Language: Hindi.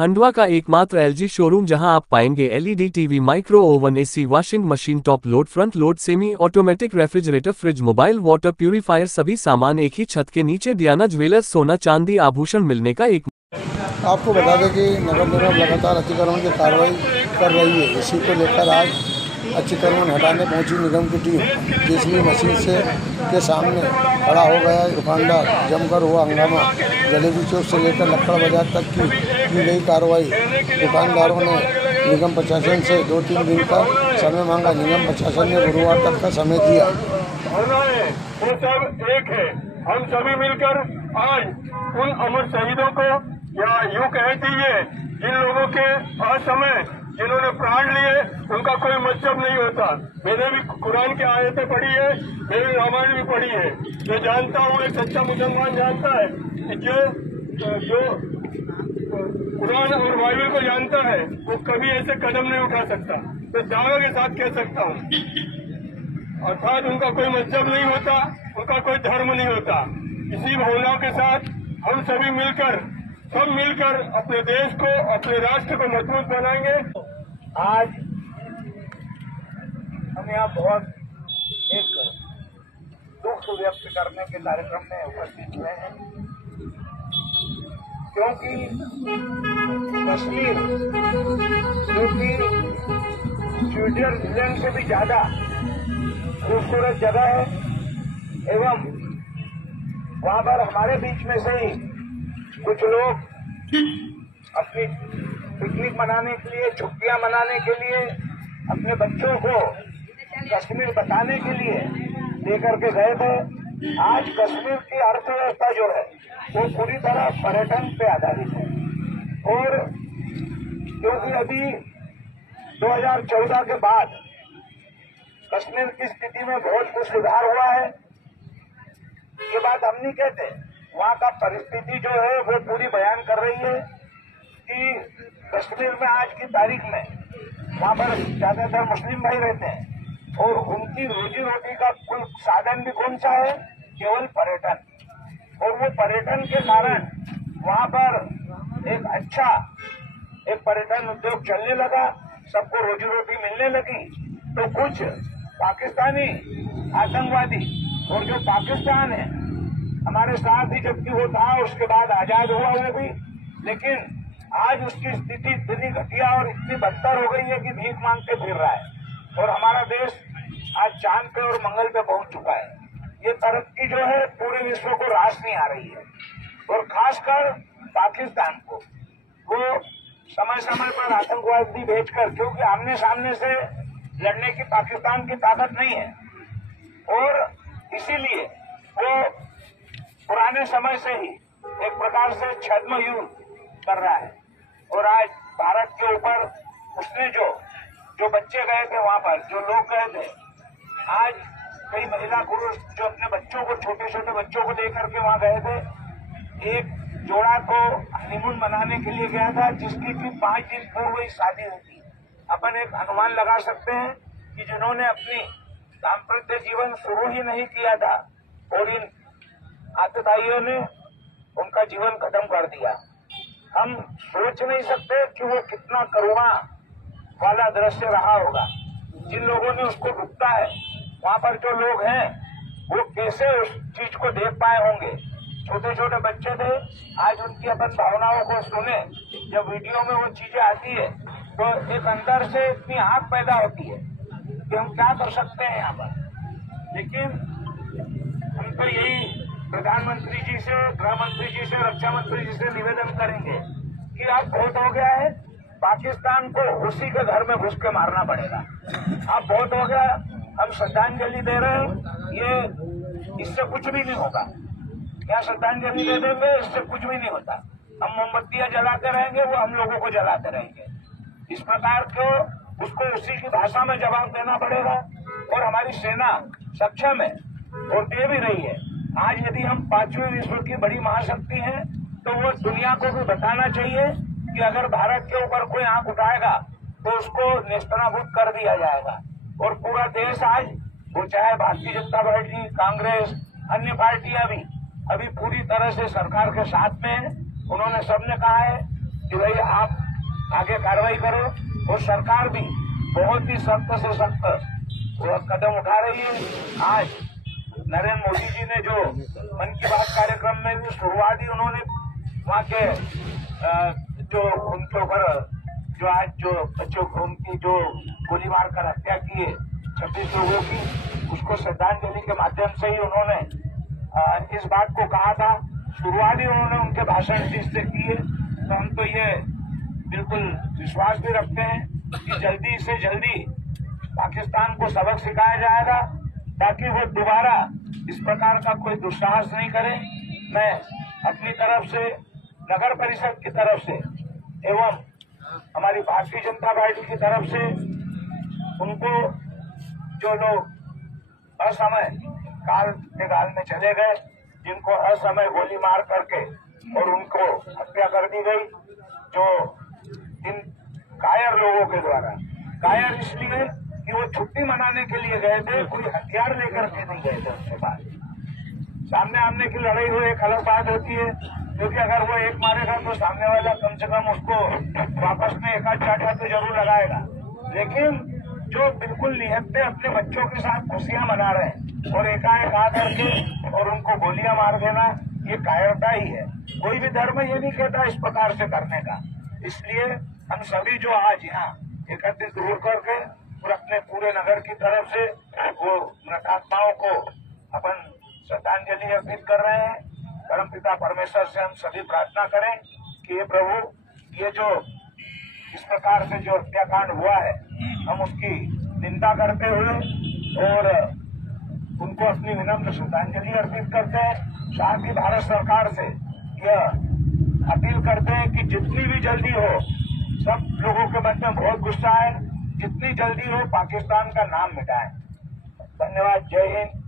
खंडवा का एकमात्र एलजी शोरूम जहां आप पाएंगे LED TV, micro oven, AC, washing machine, top load, front load, semi automatic refrigerator, fridge, mobile water purifier, सभी सामान एक ही छत के नीचे। डियाना ज्वेलर्स, सोना चांदी आभूषण मिलने का एक। आपको बता दें कि नगर निगम लगातार अतिक्रमण की कार्रवाई कर रही है। इसी को लेकर आज अतिक्रमण हटाने पहुंची निगम की टीम जेसीबी मशीन से के सामने खड़ा हो गया दुकानदार। जमकर हुआ हंगामा। जलेबी चौक से लेकर लक्कड़ बाजार तक की गई कार्रवाई। दुकानदारों ने निगम प्रशासन से 2-3 दिन का समय मांगा। निगम प्रशासन ने गुरुवार तक का समय दिया। वो सब एक है। हम सभी मिलकर आज उन अमर शहीदों को, या यूँ कह दीजिए जिन लोगों के असमय जिन्होंने प्राण लिए, उनका कोई मतलब नहीं होता। मैंने भी कुरान की आयतें पढ़ी है, मैंने रामायण भी पढ़ी है। मैं जानता हूँ, एक सच्चा मुसलमान जानता है कि जो कुरान और बाइबल को जानता है वो कभी ऐसे कदम नहीं उठा सकता। तो दावा के साथ कह सकता हूँ, अर्थात उनका कोई मजहब नहीं होता, उनका कोई धर्म नहीं होता। इसी भावनाओं के साथ हम सभी सब मिलकर अपने देश को, अपने राष्ट्र को मजबूत बनाएंगे। आज हम यहाँ बहुत एक दुख व्यक्त करने के कार्यक्रम में उपस्थित हुए हैं, क्योंकि कश्मीर जो कि स्विट्जरलैंड से भी ज्यादा खूबसूरत जगह है, एवं वहाँ पर हमारे बीच में से ही कुछ लोग अपनी पिकनिक मनाने के लिए, छुट्टियां मनाने के लिए, अपने बच्चों को कश्मीर बताने के लिए लेकर के गए थे। आज कश्मीर की अर्थव्यवस्था जो है वो पूरी तरह पर्यटन पे आधारित है। और क्योंकि अभी 2014 के बाद कश्मीर की स्थिति में बहुत कुछ सुधार हुआ है, ये बात हम नहीं कहते। वहाँ का परिस्थिति जो है वो पूरी बयान कर रही है कि कश्मीर में आज की तारीख में वहाँ पर ज्यादातर मुस्लिम भाई रहते हैं और उनकी रोजी रोटी का कुल साधन भी कौन सा है? केवल पर्यटन। और वो पर्यटन के कारण वहाँ पर एक अच्छा पर्यटन उद्योग चलने लगा, सबको रोजी रोटी मिलने लगी। तो कुछ पाकिस्तानी आतंकवादी, और जो पाकिस्तान है हमारे साथ ही जबकि वो था, उसके बाद आजाद हुआ वो भी, लेकिन आज उसकी स्थिति इतनी घटिया और इतनी बदतर हो गई है कि भीख मांगते फिर रहा है। और हमारा देश आज चांद पे और मंगल पे पहुंच चुका है। ये तरक्की जो है पूरे विश्व को रास नहीं आ रही है, और खासकर पाकिस्तान को वो समय समय पर आतंकवादी भेजकर, क्योंकि आमने सामने से लड़ने की पाकिस्तान की ताकत नहीं है, और इसीलिए वो पुराने समय से ही एक प्रकार से छद्म युद्ध कर रहा है। और आज भारत के ऊपर उसने जो बच्चे गए थे, वहां पर जो लोग गए थे, आज कई महिला पुरुष जो अपने बच्चों को, छोटे छोटे बच्चों को लेकर के वहां गए थे। एक जोड़ा तो हनीमून मनाने के लिए गया था, जिसकी कि 5 दिन पूर्व ही शादी हुई थी। अपन एक अनुमान लगा सकते हैं कि जिन्होंने अपनी दाम्पत्य जीवन शुरू ही नहीं किया था और इन आतताइयों ने उनका जीवन खत्म कर दिया। हम सोच नहीं सकते कि वो कितना करुणा वाला दृश्य रहा होगा। जिन लोगों ने उसको डूबता है, वहाँ पर जो लोग हैं वो कैसे उस चीज को देख पाए होंगे। छोटे छोटे बच्चे थे, आज उनकी अपन भावनाओं को सुने। जब वीडियो में वो चीजें आती है तो एक अंदर से इतनी आग पैदा होती है कि हम क्या कर सकते हैं यहाँ पर। लेकिन हम तो यही प्रधानमंत्री जी से, गृह मंत्री जी से, रक्षा मंत्री जी से निवेदन करेंगे कि अब बहुत हो गया है, पाकिस्तान को उसी के घर में घुस के मारना पड़ेगा। अब बहुत हो गया, हम श्रद्धांजलि दे रहे हैं, ये इससे कुछ भी नहीं होगा। क्या श्रद्धांजलि दे देंगे, इससे कुछ भी नहीं होता। हम मोमबत्तियां जलाते रहेंगे, वो हम लोगों को जलाते रहेंगे। इस प्रकार को उसको उसी की भाषा में जवाब देना पड़ेगा, और हमारी सेना सक्षम है और दे भी रही है। आज यदि हम 5वीं विश्व की बड़ी महाशक्ति हैं, तो वो दुनिया को भी बताना चाहिए कि अगर भारत के ऊपर कोई आंख उठाएगा तो उसको नेस्तनाबूद कर दिया जाएगा। और पूरा देश आज, वो चाहे भारतीय जनता पार्टी, कांग्रेस, अन्य पार्टियां भी अभी पूरी तरह से सरकार के साथ में है। उन्होंने सबने कहा है कि भाई आप आगे कार्रवाई करो, और सरकार भी बहुत ही सख्त से सख्त कदम उठा रही है। आज नरेंद्र मोदी जी ने जो मन की बात कार्यक्रम में भी शुरुआत ही उन्होंने वहाँ के जो उनके ऊपर जो आज जो बच्चों को उनकी जो गोली मारकर हत्या की है 26 लोगों की, उसको श्रद्धांजलि के माध्यम से ही उन्होंने इस बात को कहा था। शुरुआत ही उन्होंने उनके भाषण जिससे की है, तो हम तो ये बिल्कुल विश्वास भी रखते हैं कि जल्दी से जल्दी पाकिस्तान को सबक सिखाया जाएगा, ताकि वो दोबारा इस प्रकार का कोई दुस्साहस नहीं करे। मैं अपनी तरफ से, नगर परिषद की तरफ से एवं हमारी भारतीय जनता पार्टी की तरफ से उनको, जो लोग असमय काल के गाल में चले गए, जिनको असमय गोली मार करके और उनको हत्या कर दी गई, जो इन कायर लोगों के द्वारा, कायर इसलिए कि वो छुट्टी मनाने के लिए गए थे, कोई हथियार लेकर के नहीं गए थे उनके पास। सामने आमने की लड़ाई हो एक अलग बात होती है, क्योंकि अगर वो एक मारेगा तो सामने वाला कम से कम उसको वापस में एक आध चाटा तो जरूर लगाएगा। लेकिन जो बिल्कुल निहत्ते अपने बच्चों के साथ खुशियां मना रहे हैं और एकाएक आ करके और उनको गोलियां मार देना, ये कायरता ही है। कोई भी धर्म ये नहीं कहता इस प्रकार से करने का। इसलिए हम सभी जो आज यहाँ एकत्रित हो करके और अपने पूरे नगर की तरफ से वो मृतात्माओं को अपन श्रद्धांजलि अर्पित कर रहे हैं। परमपिता परमेश्वर से हम सभी प्रार्थना करें कि ये प्रभु, ये जो इस प्रकार से जो हत्याकांड हुआ है, हम उसकी निंदा करते हुए और उनको अपनी विनम्र श्रद्धांजलि अर्पित करते हैं। साथ ही भारत सरकार से यह अपील करते हैं कि जितनी भी जल्दी हो, सब लोगों के मन में बहुत गुस्सा है, जितनी जल्दी हो पाकिस्तान का नाम मिटाएं। धन्यवाद। जय हिंद।